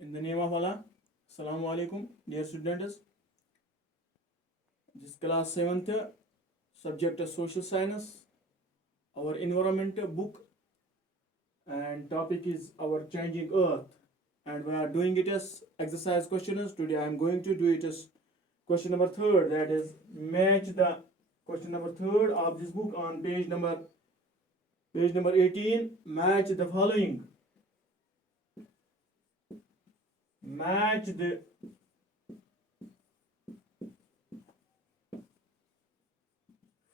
In the name of Allah, Assalamu alaikum, dear students. This class 7th, subject is social science, our environment book, and topic is our changing earth. And we are doing it as exercise questions. Today I am going to do it as question number 3rd, that is match the question number 3rd of this book on page number 18. Match the following. Match the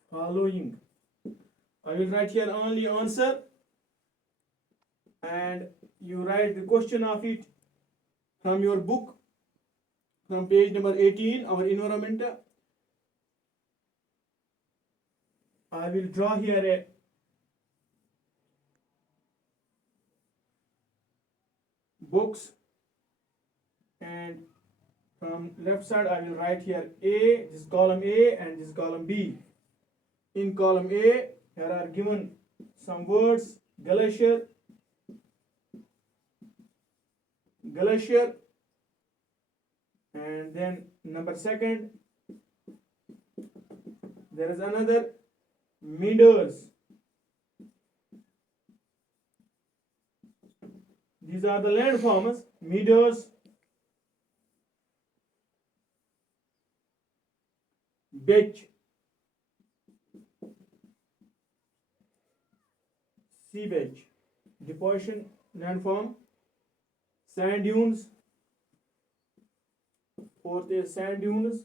following. I will write here only answer and you write the question of it from your book from page number 18, our environment. I will draw here a box, and from left side I will write here A, this column A and this column B. In column A, here are given some words: glacier, and then number 2nd, there is another meadows. These are the landforms: meadows, beach, sea beach, deposition landform, sand dunes. 4th is sand dunes,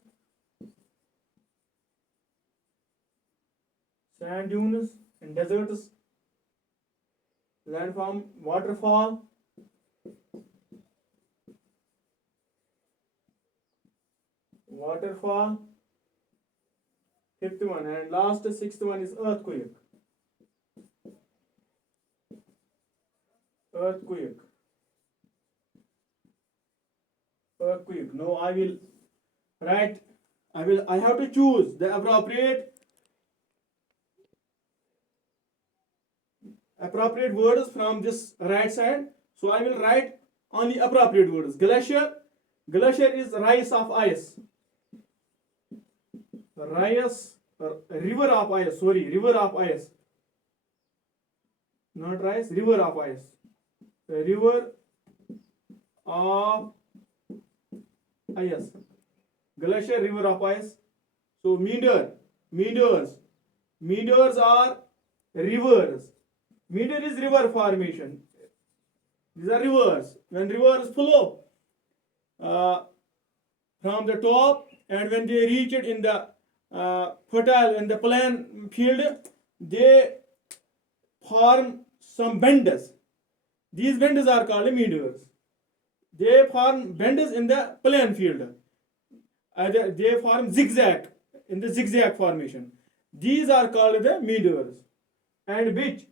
and deserts. Landform, waterfall, 5th one, and last 6th one is earthquake. Now I will write. I have to choose the appropriate words from this right side. So I will write only appropriate words. Glacier is rise of ice. River of ice. Not rise, river of ice. River of ice. Glacier, river of ice. So meanders are rivers. Meander is river formation. These are rivers. When rivers flow from the top, and when they reach it in the fertile and the plain field, they form some bends. These bends are called meanders. They form bends in the plain field. They form zigzag in the zigzag formation. These are called the meanders. And beach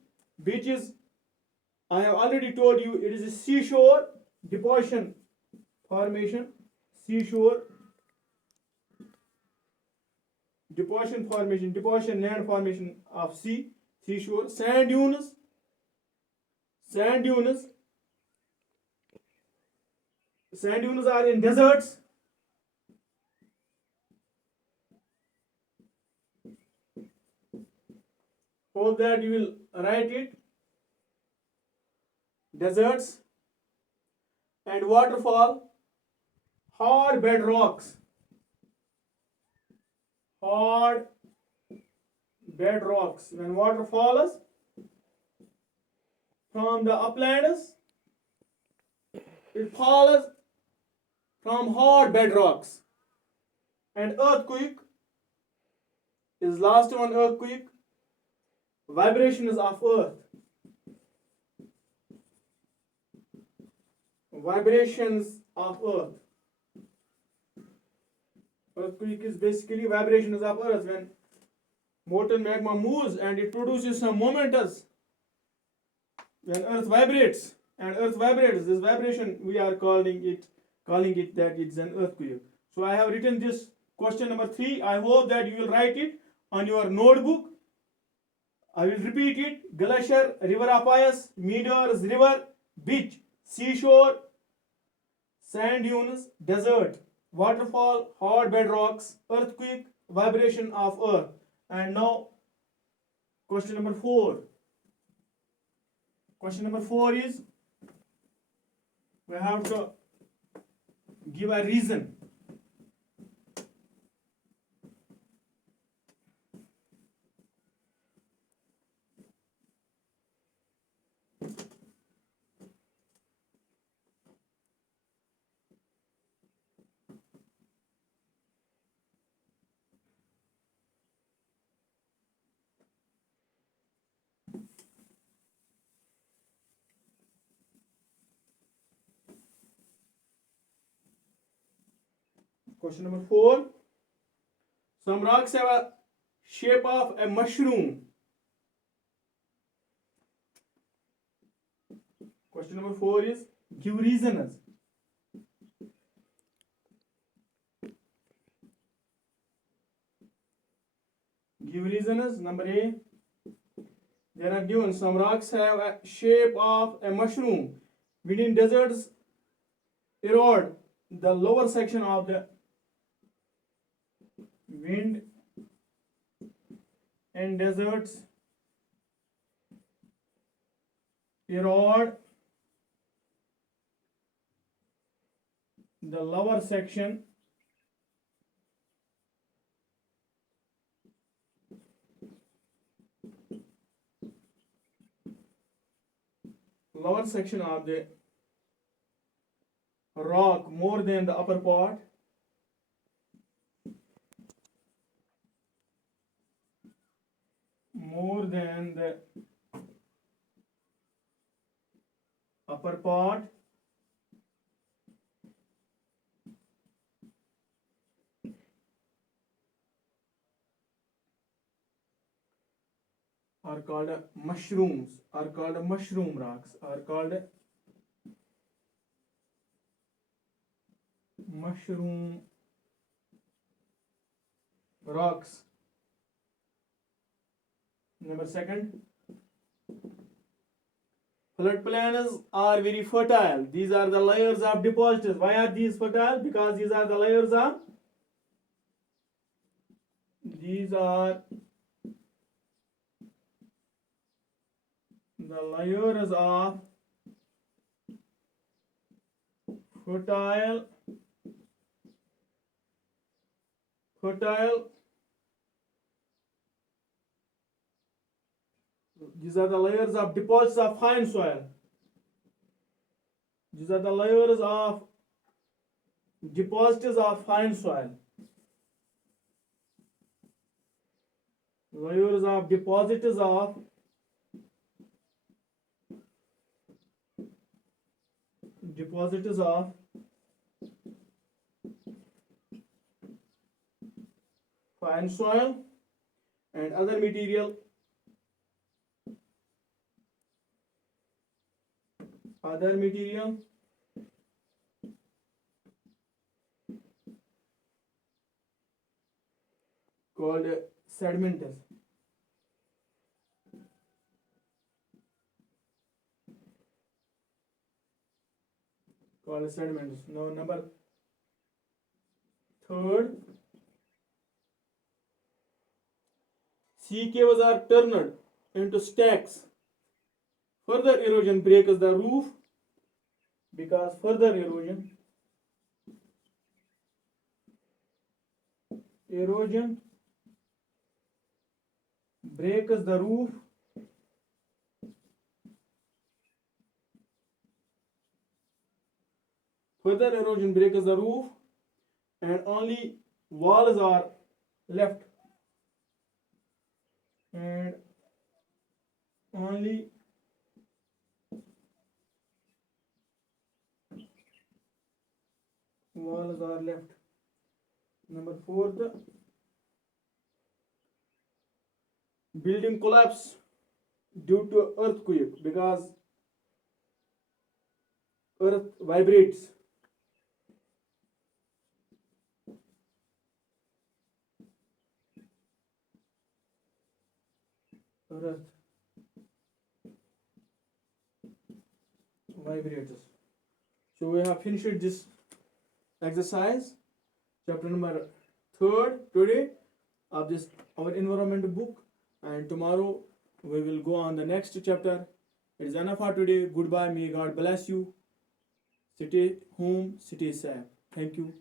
is, I have already told you, it is a seashore deposition formation. Deposition land formation of seashore. Sand dunes are in deserts. Hope that you will write it. Deserts. And waterfall, hard bedrocks. When water falls from the uplands, it falls from hard bedrocks. And earthquake is last one. Earthquake, vibrations of earth. Earthquake is basically vibrations of earth. When molten magma moves and it produces some momentus, when earth vibrates, this vibration we are calling it that it's an earthquake. So I have written this question number 3. I hope that you will write it on your notebook. I will repeat it: glacier, river of ice, meadows, river, beach, seashore, sand dunes, desert, waterfall, hard bedrocks, earthquake, vibration of earth. And now question number 4. Question number 4 is we have to give a reason. Question number 4. Some rocks have a shape of a mushroom. Question number 4 is give reasons. Give reasons. Number A. There are given some rocks have a shape of a mushroom. Wind in deserts erode the lower section of the wind in deserts erode the lower section of the rock more than the upper part. More than the upper part. Are called mushrooms, are called mushroom rocks, are called mushroom rocks. Number 2. Floodplains are very fertile. These are the layers of deposits. Why are these fertile? Because these are the layers of fertile these are the layers of deposits of fine soil. These are the layers of deposits of fine soil. Layers of deposits of fine soil and other material called sediments. Now number 3. Sea caves are turned into stacks. Further erosion breaks the roof because further erosion breaks the roof and only walls are left. Number 4. Building collapse due to earthquake because earth vibrates. So we have finished this exercise, chapter number 3rd today of this our environment book, and tomorrow we will go on the next chapter. It is enough for today. Goodbye. May God bless you. Stay home, stay safe. Thank you.